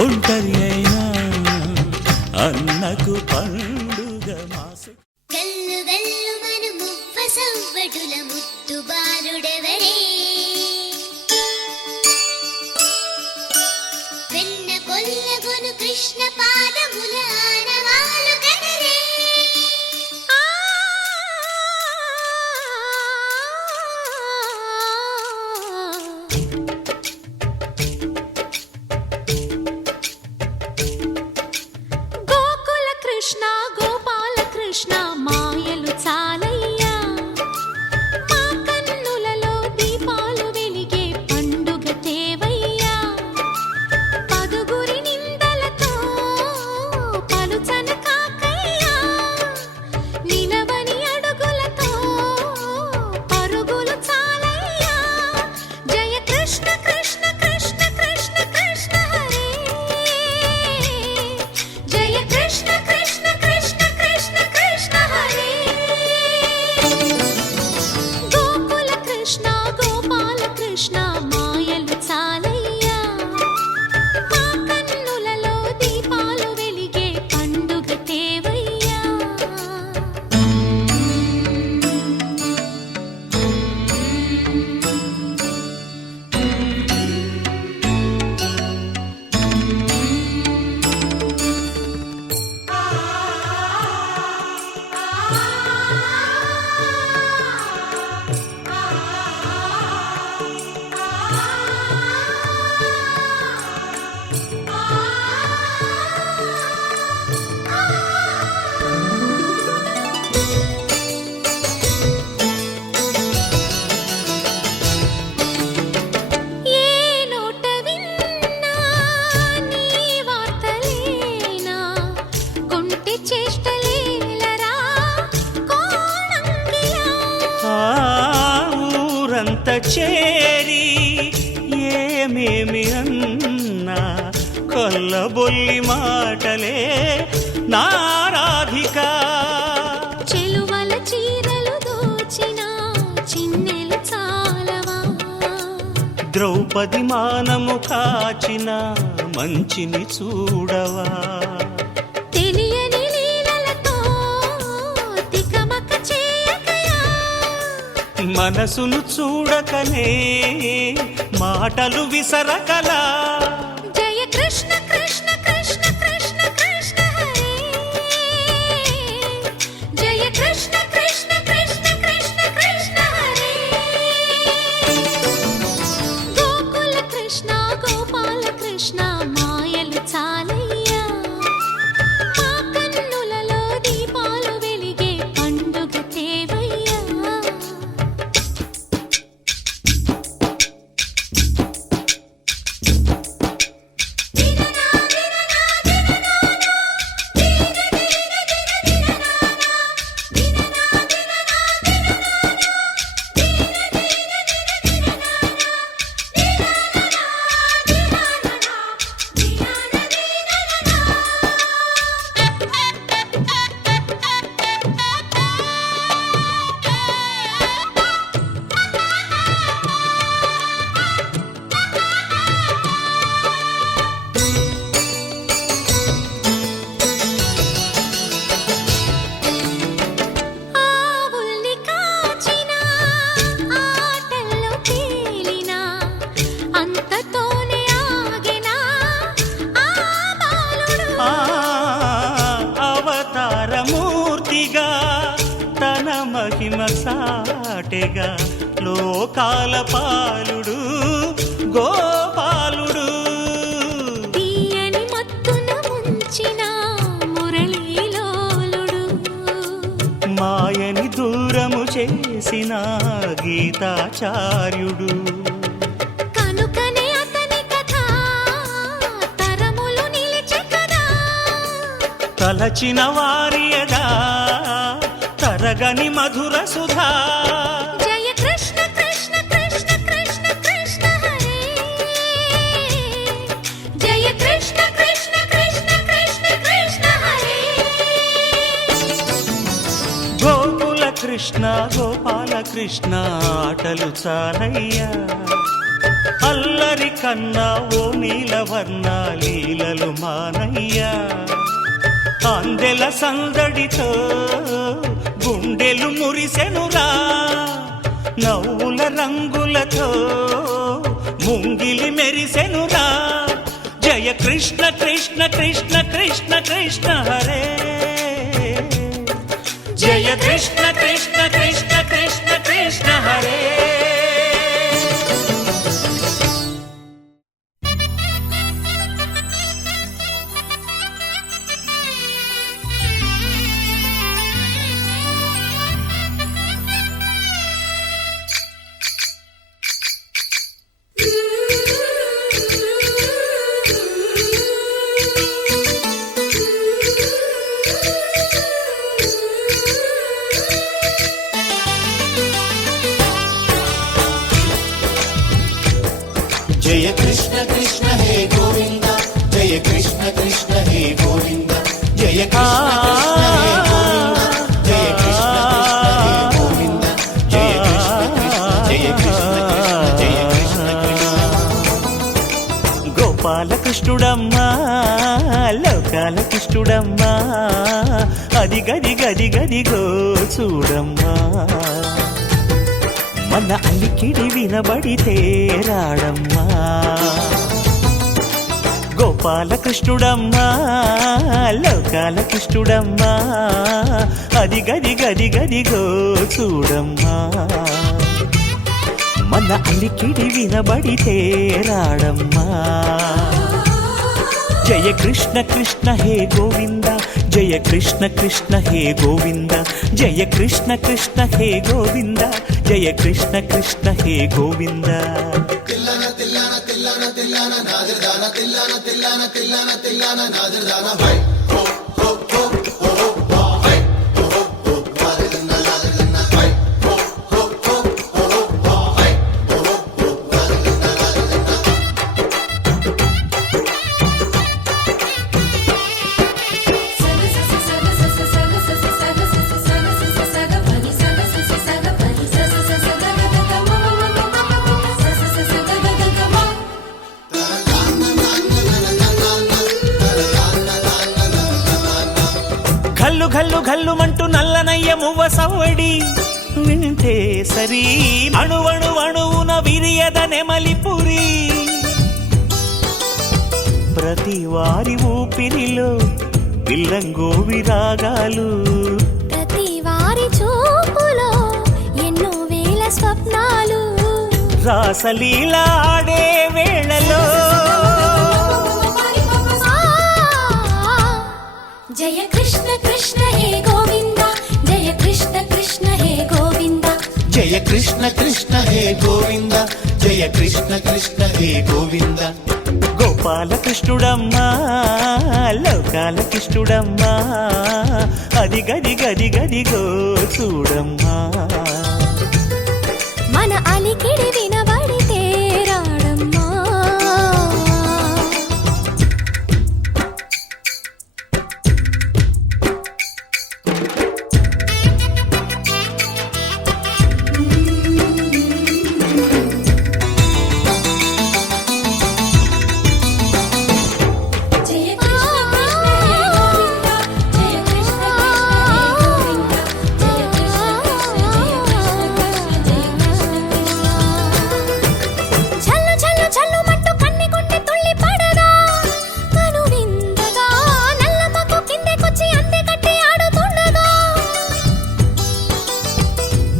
ఒంటరి అయినా అన్నకు పండుగ మాసు. గల్లు గల్లు మను మువ్వ సవ్వడుల ముత్తు బాలుడెవరే, వెన్న కొల్లగొను కృష్ణ పాదముల ఆనవాలు కదరే. గోకుల కృష్ణ గోపాల కృష్ణ మాయలు చాలయ్యా, మా కన్నులలో దీపాలు వెలిగే పండుగ తేవయ్యా. పదుగురి నిందలతో పలుచన కాకయ్యా, నిలవని అడుగులతో పరుగులు చాలయ్యా. జయ కృష్ణ కృష్ణ కృష్ణ కృష్ణ కృష్ణ హరే, జయ కృష్ణ కృష్ణ కృష్ణ కృష్ణ కృష్ణ హరే. గోకుల కృష్ణ గోపాల కృష్ణ మాయలు చాలయ్యా, మా కన్నులలో దీపాలు వెలిగే పండుగ తేవయ్యా. ఏ నోట విన్నా నీ వార్తలేనా, కొంటె చేష్టలేలరా కోణంగియా. ఆ ఊరంత చేరి ఏమేమి అన్నా కొల్లబొల్లి మాటలే నారాధిక. చెలువల చీరలు దోచిన చిన్నెలు చాలవా, ద్రౌపది మానము కాచిన మంచిని చూడవా. తెలియని లీలలతో తికమక చేయకయా. మనసును చూడకనే మాటలు విసరకలా. జయ కృష్ణ కృష్ణ కృష్ణ కృష్ణ కృష్ణ హరే, జయ కృష్ణ కృష్ణ కృష్ణ కృష్ణ కృష్ణ హరే. గోకుల కృష్ణ గోపాల కృష్ణ మాయలు చాలయ్యా, మా కన్నులలో దీపాలు వెలిగే పండుగ తేవయ్యా. ఆవుల్ని కాచిన ఆటల్లో తేలిన అంతతోనే ఆగెనా ఆ బాలుడు. ఆ అవతారమూర్తిగా తన మహిమ సాటెగా లోకాల పాలుడు గోపాలుడు. తీయని మత్తున ముంచిన మురళీలోలుడు, మాయని దూరము చేసిన గీతాచార్యుడు. కనుకనే అతని కథ తరములు నిలిచె కదా. తలచిన వారియగా తరగని మధుర సుధా. జయ కృష్ణ కృష్ణ కృష్ణ కృష్ణ కృష్ణ హరే, జయ కృష్ణ కృష్ణ కృష్ణ కృష్ణ కృష్ణ హరే. గోకుల కృష్ణ గోపాల కృష్ణ ఆటలు చాలయ్యా, అల్లరి అందరికన్నా ఓ నీలవర్ణ లీలలు మానయ్యా అందెల సందడితో గుండెలు మురిసెనురా నవ్వుల రంగులతో ముంగిలి మెరిసెనురా జయ కృష్ణ కృష్ణ కృష్ణ కృష్ణ కృష్ణ హరే జయ కృష్ణ కృష్ణ కృష్ణ కృష్ణ కృష్ణ హరే जय कृष्ण कृष्ण हे गोविंद जय कृष्ण कृष्ण हे गोविंद जय कृष्ण कृष्ण हे गोविंद जय कृष्ण कृष्ण हे गोविंद जय कृष्ण कृष्ण जय कृष्ण कृष्ण గోపాల కృష్ణుడమ్మా లోకాల కృష్ణుడమ్మా అది గది గది గదిగో చూడమ్మా మన అలికిడి వినబడితే రాడమ్మా గోపాల కృష్ణుడమ్మా లోకాల కృష్ణుడమ్మా అది గది గది గదిగో చూడమ్మా మన అలికిడి వినబడితే రాడమ్మా జయ కృష్ణ కృష్ణ హే గోవింద జయ కృష్ణ కృష్ణ హే గోవింద జయ కృష్ణ కృష్ణ హే గోవింద జయ కృష్ణ కృష్ణ హే గోవింద తిల్లన తిల్లన తిల్లన తిల్లన నాదర్దాన తిల్లన తిల్లన తిల్లన తిల్లన నాదర్దాన హై హో హో హో హో హో హై హో హో హో నాదర్దాన నాదర్దాన హై హో హో హో హో హో హై హో హో హో ఘల్లు ఘల్లు ఘల్లుమంటూ నల్లనయ్య మువ్వ సవ్వడి వింటే సరి అణువణు అణువున విరియద నెమలిపురి ప్రతి వారి ఊపిరిలో విల్లంగో విరాగాలు ప్రతి వారి చూపులో ఎన్నో వేల స్వప్నాలు రాసలీల ఆడే వేళలో జయ కృష్ణ కృష్ణ హే గోవింద జయ కృష్ణ కృష్ణ హే గోవింద జయ కృష్ణ కృష్ణ హే గోవింద జయ కృష్ణ కృష్ణ హే గోవింద గోపాల కృష్ణుడమ్మా లోకాల కృష్ణుడమ్మా అది గది గది గదిగో చూడమ్మా మన అలికిడి వినబడితే రాడమ్మా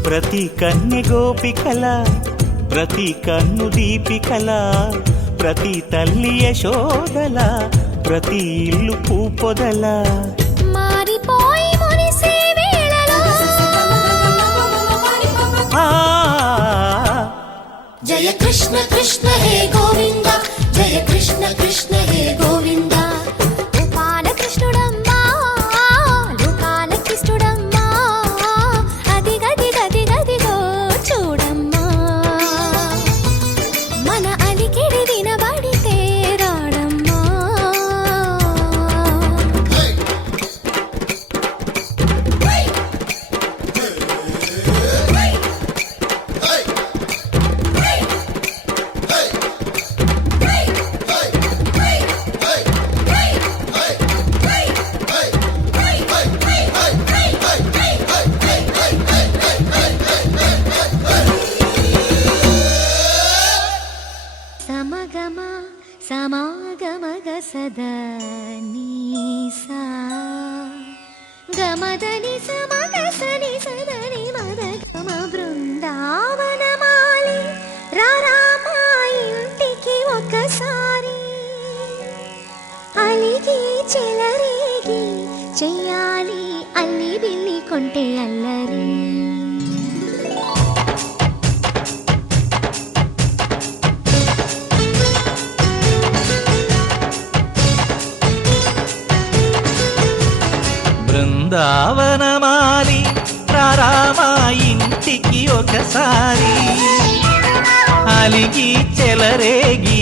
ప్రతి కన్నె గోపికల ప్రతి కన్ను దీపికల ప్రతి తల్లి యశోదల ప్రతి ఇల్లు పూపొదల మారిపోయి మురిసే వేళలో జయ కృష్ణ కృష్ణ హే గోవింద జయ కృష్ణ కృష్ణ హే గోవింద గోపాల కృష్ణుడమ్మా లోకాల కృష్ణుడమ్మా అది గది గది గదిగో చూడమ్మా మన అలికిడి వినబడితే రాడమ్మా మగ సద నీసా గమదని సమగ సని సదని మద గమ బృందావనమాలి రారామా ఇంటికి ఒకసారి అలిగి చెలరేగి చెయ్యాలి అల్లి బిల్లి కొంటే అల్లరి బృందావనమాలి రారామా ఇంటికి ఒకసారి అలిగి చెలరేగి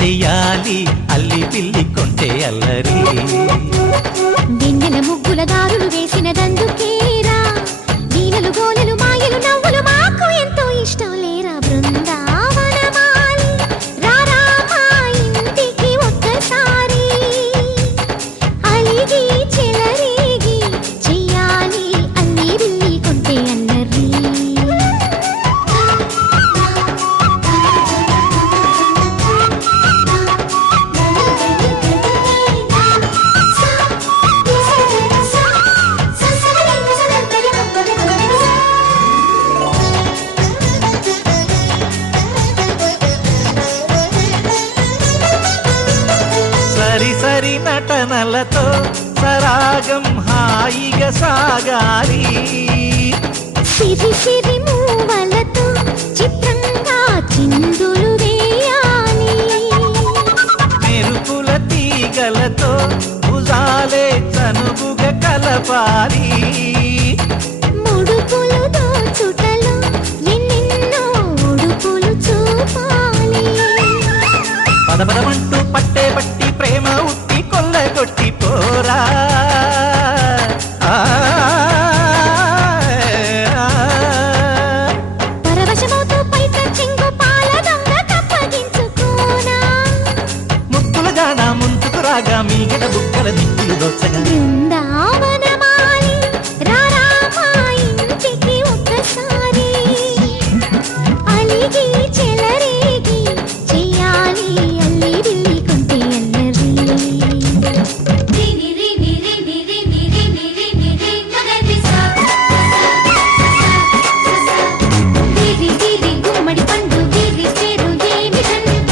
చెయ్యాలి అల్లి పిల్లి కొంటే అల్లరి వెన్నెల ముగ్గుల దారులు వేసినదందుకేరా నీలలు గోలలు మాయలు నవ్వులు మాకు ఎంతో ఇష్టం లేరా బృందావనమాలి రారామా ఇంటికి ఒక్కసారి అలిగి చెలరేగి చెయ్యాలి అల్లి బిల్లి కొంటే అల్లరి సరి సరి నటనలతో సరాగం హాయిగా సాగాలి సిరి సిరి మూవలతో చిత్రంగా చిందులు వేయాలి మెరుపుల తీగలతో భుజాలే చనువుగా కలపాలి ముడుపులు దోచుటలో ఎన్నెన్నో ఉడుపులు చూపాలి పదపదమంటూ పట్టే పట్టి ప్రేమ ఉట్టి కొల్లగొట్టి పోరా పరవశమవుతూ పైట చెంగు పాల దొంగ కప్పగించుకోనా ముక్కుల జాడ ముందుకు రాగా మీగడ బుక్కల దిక్కులు దోచగా బృందావనమాలి రారామా ఇంటికి ఒక్కసారి అలిగి చెలరేగి చెయ్యాలి అల్లి బిల్లి కొంటే అల్లరి గుమ్మడి పండు వీరి పేరు ఏమిటంట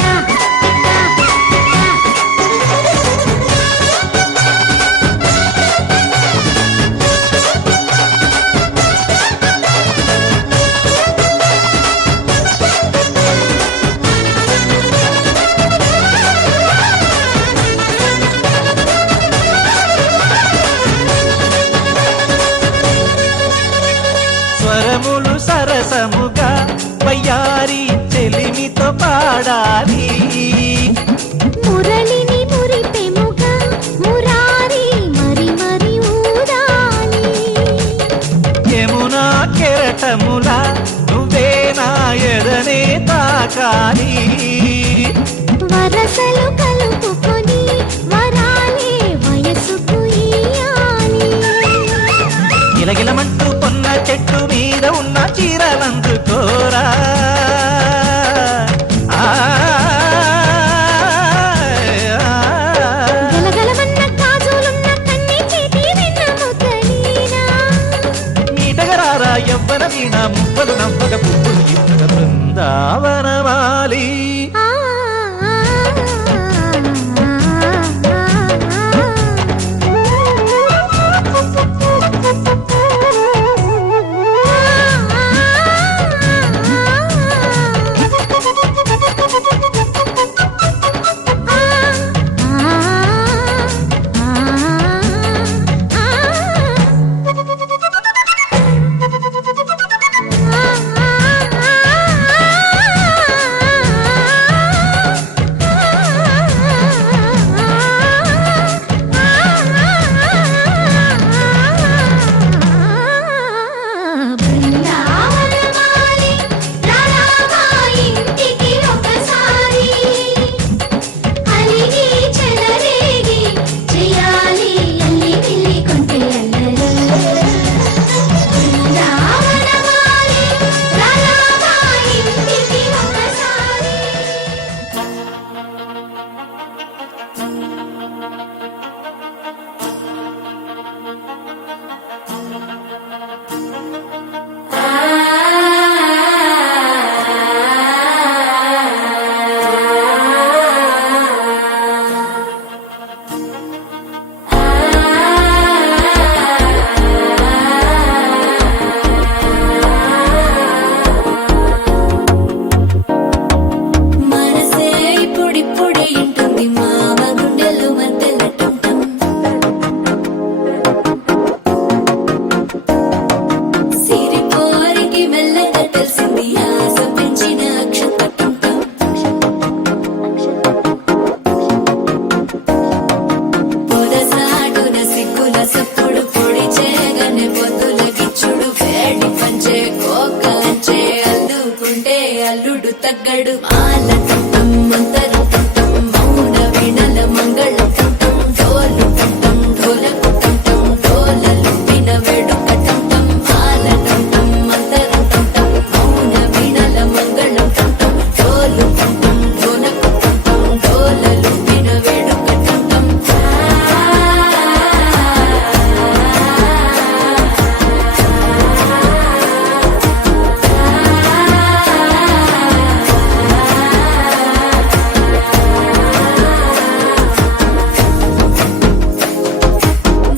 తగ్గడు మాల టం మంతరం టం మౌన వీణల మంగళం టం డోలు టం ఢోలకు టం డోలలు విన వేడుక టం మాల టం మంతరం టం మౌన వీణల మంగళం టం డోలు టం ఢోలకు టం డోలలు విన వేడుక టం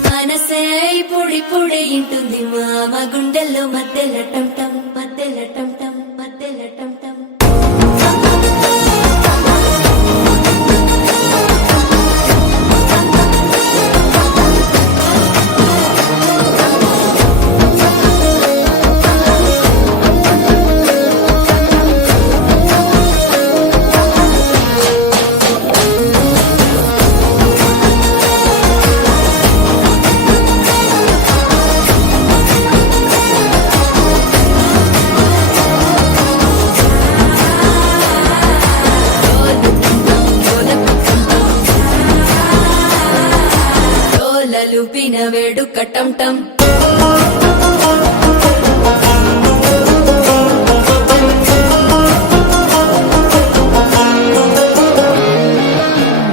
మనసే పొడి పొడి ఇంటుంది మామ గుండెల్లో మధ్యల టం టం మధ్యల టం టం మధ్యల టం టం డోలలు విన వేడుక టం టం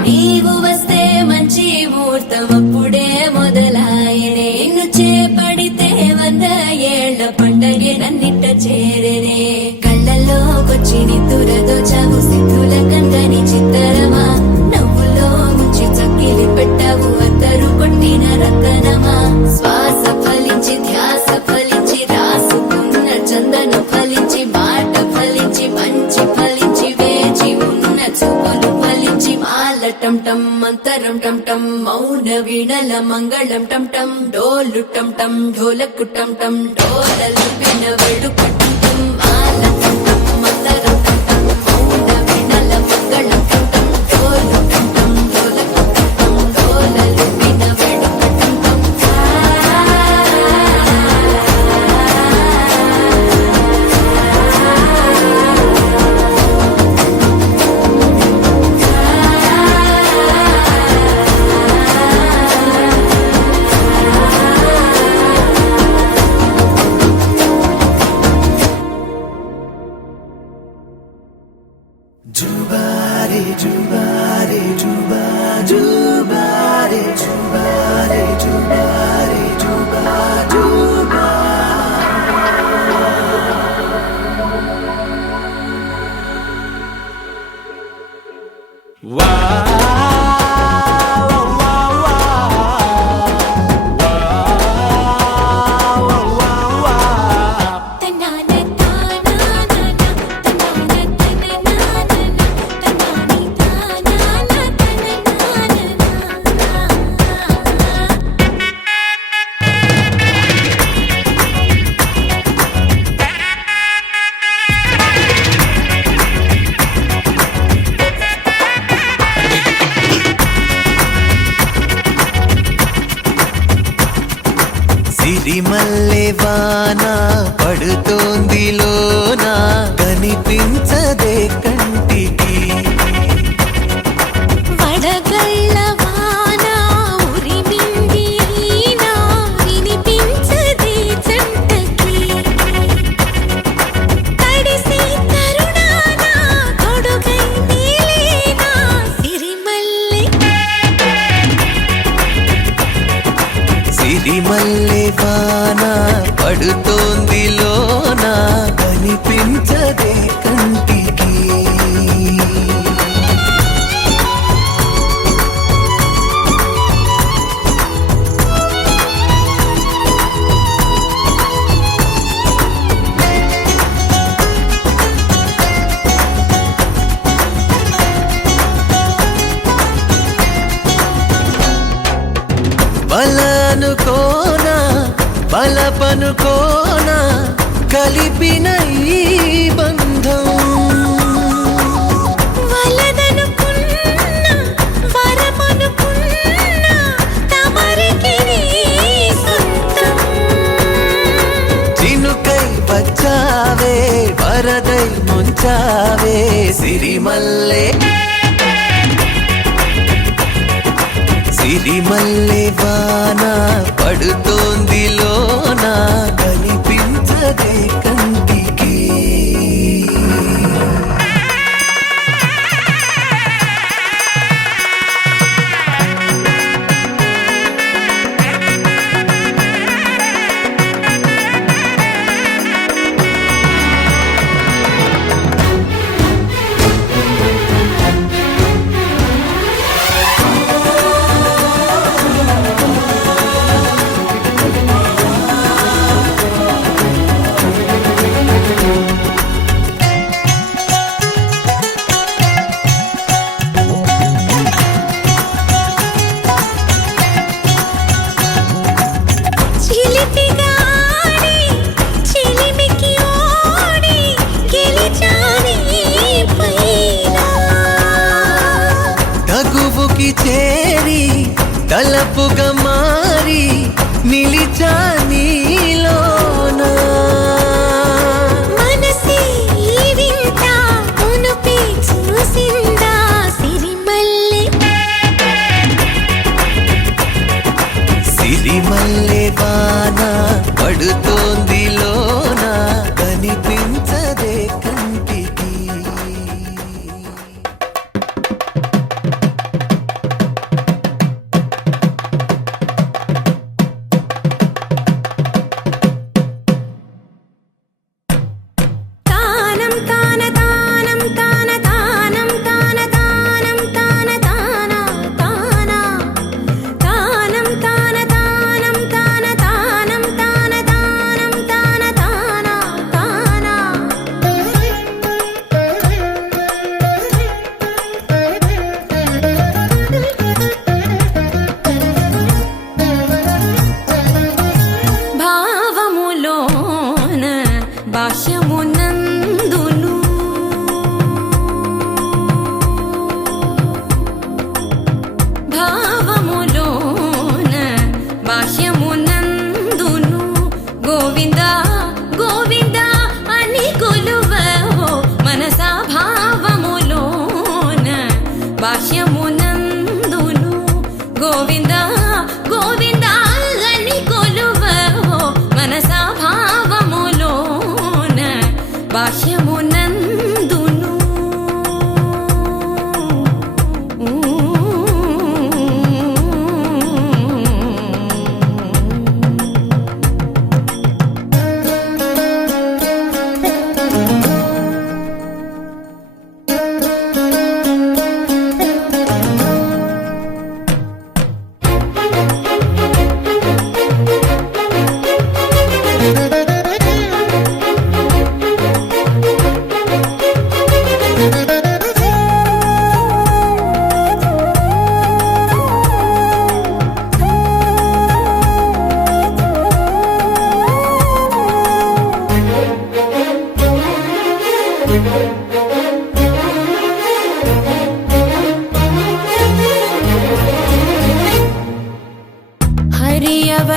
నీవు వస్తే మంచి ముహూర్తం అప్పుడే మొదలాయనే నిన్ను చేపడితే 100 ఏళ్ల పండగే నన్నిట్ట చేరనే కళ్ళల్లోకొచ్చి నిద్దురదోచావు సిద్ధుల కందని చిత్తరమా నవ్వులో ముంచి చక్కిలి పెట్టావు అద్దరు కొట్టిన రతనమా శ్వాస ఫలించి ధ్యాస ఫలించి రాసుకున్న చందను ఫలించి మాట ఫలించి మంచి ఫలించి వేచి ఉన్న చూపులు ఫలించి మాల టం టం మంతరం టం టం మౌన వీణల మంగళం టం టం డోలు టం టం ఢోలకు టం టం డోలలు విన వేడుక టం టం మాల టం టం మంతరం టం టం మౌన వీణల మంగళం టం టం డోలు టం టం ఢోలకు టం టం డోలలు విన వేడుక టం టం జుబారే జుబారే జుబా జుబారే జుబారే జుబారే జుబా జుబా వా తనానే తానానా తనానే తననానా తనాని తానానా తననానా సిరిమల్లె వాన పడుతోంది లోన కనిపించదే కంటికి వడగళ్ళ వాన ఉరిమింది అయినా వినిపించదే జంటకి తడిసి తరుణాన తొడుగై నీలేనా సిరిమల్లె సిరిమల్లె వాన పడుతోంది లోన కనిపించదే కంటికి బలనుకోనా బలపనుకోనా కలిపిన ఈ బంధం వలదనుకున్నా వరమనుకున్నా తమరికి నీ సొంతం చినుకై వచ్చావే వరదై ముంచావే సిరిమల్లె వాన పడుతోంది లోన కనిపించదే కంటికి చేరి తలపుగా మారి నిలిచా నీలోనా మనసే వింత కొనుపి చూసిందా సిరిమల్లె సిరిమల్లె వాన పడుతోంది లోన కనిపించదే కంటికి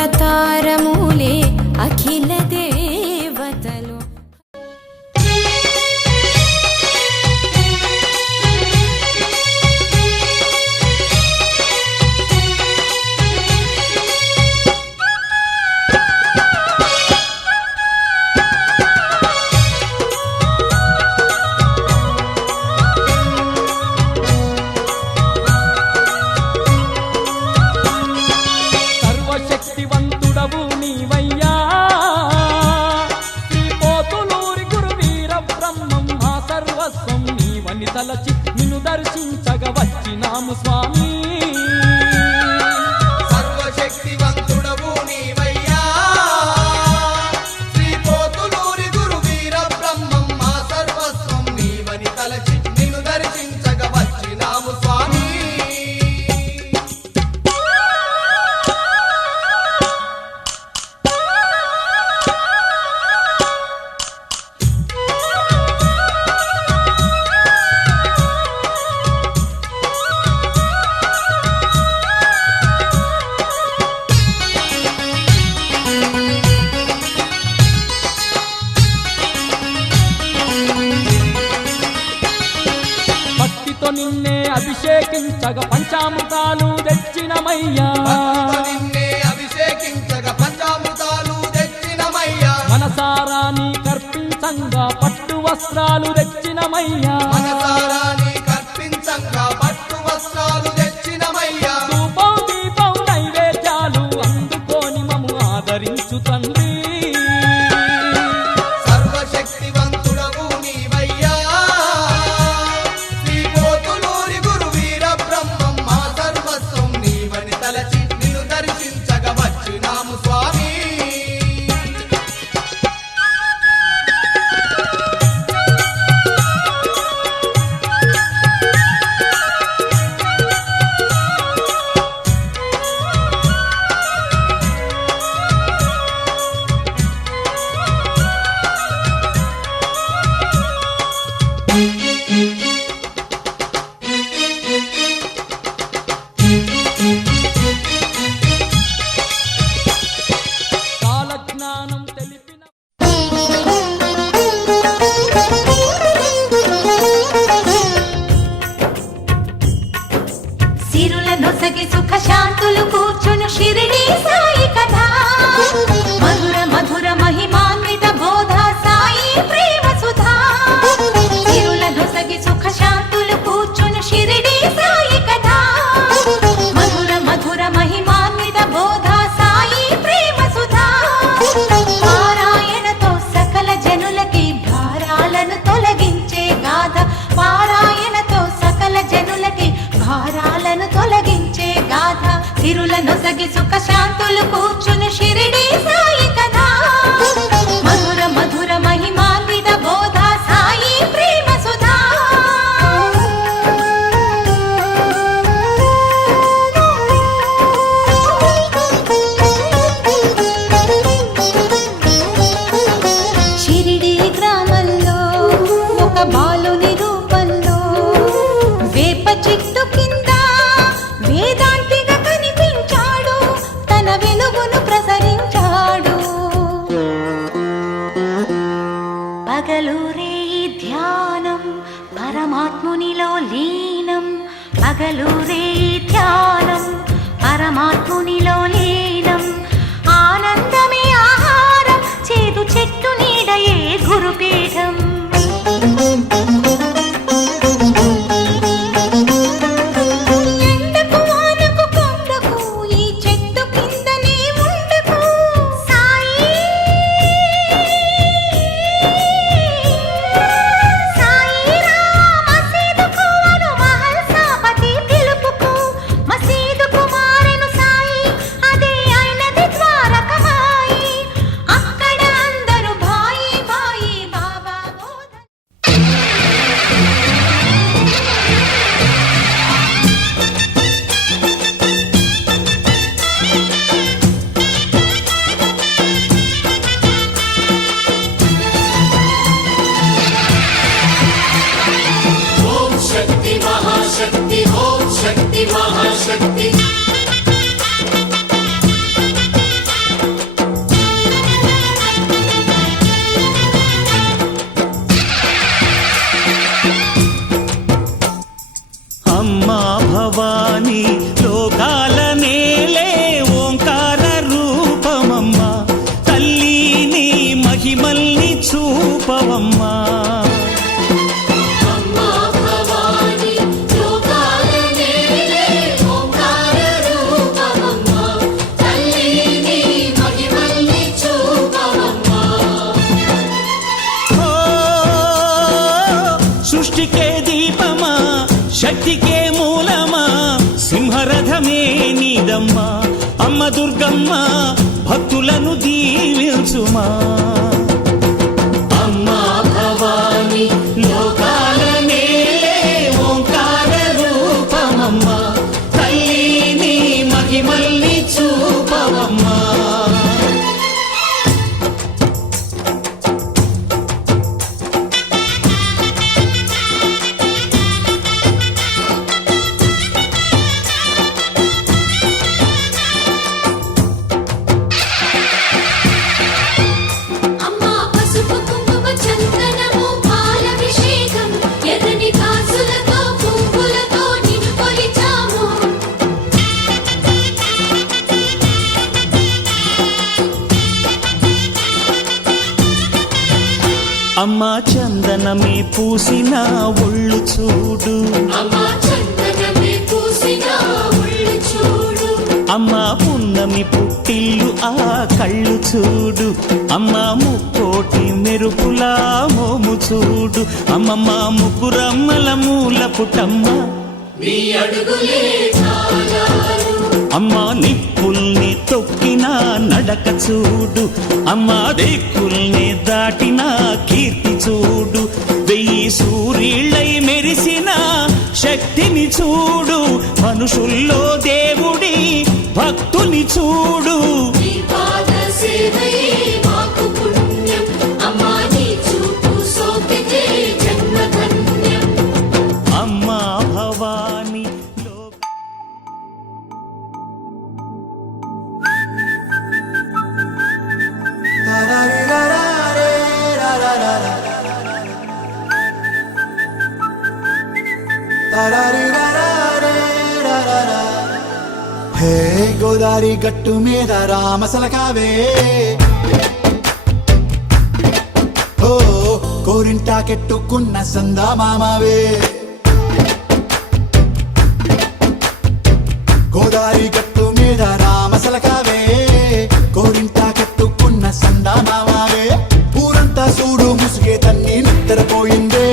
అవతారములే అఖిల దేవతలు సర్వశక్తివంతుడవు నీవయ్యా తెచ్చినమయ్యా భక్తితో నిన్నే అభిషేకించగా పంచామృతాలు తెచ్చినమయ్యా మనసారా నీ కర్పించంగా పట్టు వస్త్రాలు తెచ్చినమయ్యా మనసారా నీ కర్పించంగా పట్టు వస్త్రాలు తెచ్చినమయ్యా ధూపం దీపం నైవేద్యాలు అందుకోని మము ఆదరించు తండ్రి సర్వశక్తివంతుడవు నీవయ్యా శ్రీపోతులూరి గురు వీర బ్రహ్మం మా సర్వస్వం నీవని తలచి నిన్ను దర్శించగా వచ్చినాము స్వామి కాలజ్ఞానం తెలిపిన సిరుల నొసగి సుఖ శాంతులు కూర్చును షిరిడి సాయి కథ మధుర మధుర మహిమాన్విత బోధ సాయి ప్రేమ సుధా సిరుల నొసగి సుఖ శాంతులు కూర్చును షిరిడి సాయి కథ మధుర మధుర మహిమాన్విత బోధ సాయి ప్రేమ సుధా పారాయణతో సకల జనులకి భారాలను తొలగించే గాథ పారాయణతో సకల జనులకి భారాలను తొలగించే గాథ సిరుల నొసగి సుఖ శాంతులు కూర్చుని షిరిడి సాయి కథ మధుర మధుర మహిమాన్విత బోధ సాయి ప్రేమ సుధా షిరిడి గ్రామంలో ఒక బాలుని రూపంలో వేప చెట్టు కింద వేదాంతిగా కనిపించాడు తన వెలుగును ప్రసరించాడు పగలూరే ధ్యానం పరమాత్మునిలో లీనం పగలూరే ధ్యానం పరమాత్మునిలో లీనం ఆనందమే ఆహారం చేదు చెట్టు నీడయే గురుపీఠం ఎండకు వానకు కొండకు ఈ చెట్టు కిందనే ఉండకు సాయి సాయి మసీదుకు అను మహల్సాపతి పిలుపుకు మసీదుకు మారెను సాయి అదే అయినది ద్వారకమాయి అక్కడ అందరూ భాయి భాయి బాబా బోధ ఓం శక్తి మహాశక్తి ఓం శక్తి మహాశక్తి అమ్మా భవానీ లోకాల నేలే ఓంకార రూపమమ్మా తల్లి నీ మహిమల్ని చూపవమ్మా అమ్మా భవాని లోకాల నేలే ఓంకార రూపమమ్మా తల్లి నీ మహిమల్ని చూపవమ్మా ఓ సృష్టికే దీపమా శక్తికే మూలమా సింహరథమే నీదమ్మా అమ్మ దుర్గమ్మ భక్తులను దీవించుమా అమ్మా భవాని లోకాల నేలే ఓంకార రూపమమ్మా తల్లి నీ మహిమల్ని చూపవమ్మా అమ్మా పసుపు కుంకుమ చందనము పాలభిషేకం ఎర్రని గాజులతో పువ్వులతో నిన్ను కొలిచాము అమ్మా చందనమే పూసిన ఒళ్ళు చూడు అమ్మా చందనమే పూసిన ఒళ్ళు చూడు అమ్మా పున్నమి పుట్టిల్లు ఆ కళ్ళు చూడు అమ్మా ముక్కోటి మెరుపులా మోము చూడు అమ్మమ్మ ముగ్గురమ్మల మూల పుట్టమ్మ నీ అడుగులే చాలాలు అమ్మా నిప్పుల్ని తొక్కిన నడక చూడు అమ్మా దిక్కుల్ని దాటిన కీర్తి చూడు 1000 సూర్యుళ్ళై మెరిసిన శక్తిని చూడు మనుషుల్లో దేవుడి భక్తుని చూడు నీ పాద సేవయే మాకు పుణ్యం అమ్మా నీ చూపు సోకితే జన్మ ధన్యం అమ్మా భవాని హే గోదారి గట్టు మీద రామసలకావే ఓ కోరింటాకెట్టుకున్న సందా మామావే గోదారి గట్టు మీద రామసలకావే కోరింటాకెట్టుకున్న సందా మామావే ఊరంతా చూడు ముసుగే తన్ని నిద్రపోయిందే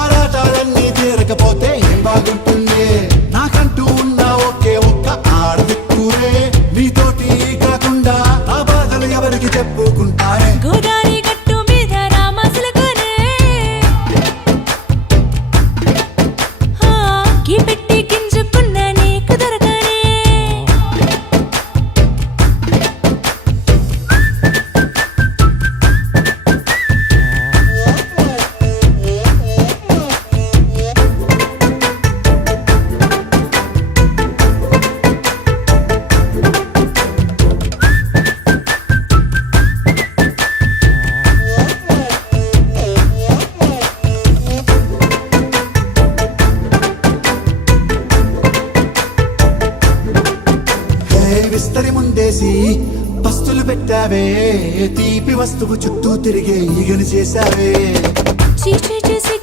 ఆరాటాలన్నీ తీరకపోతే ఏం బాగుంటుందే నాకంటూ ఉన్న ఒకే ఒక్క ఆడదిక్కురే నీతోటి కాకుండా ఆ బాధలు ఎవరికి చెప్పుకుంటారే గోదారి గట్టు మీద రామసలకనే కీ పెట్టి గింజుకున్న నీకు దొరకనే విస్తరి ముందేసి పస్తులు పెట్టావే తీపి వస్తువు చుట్టూ తిరిగే ఈగను చేశావే చీచి చేసి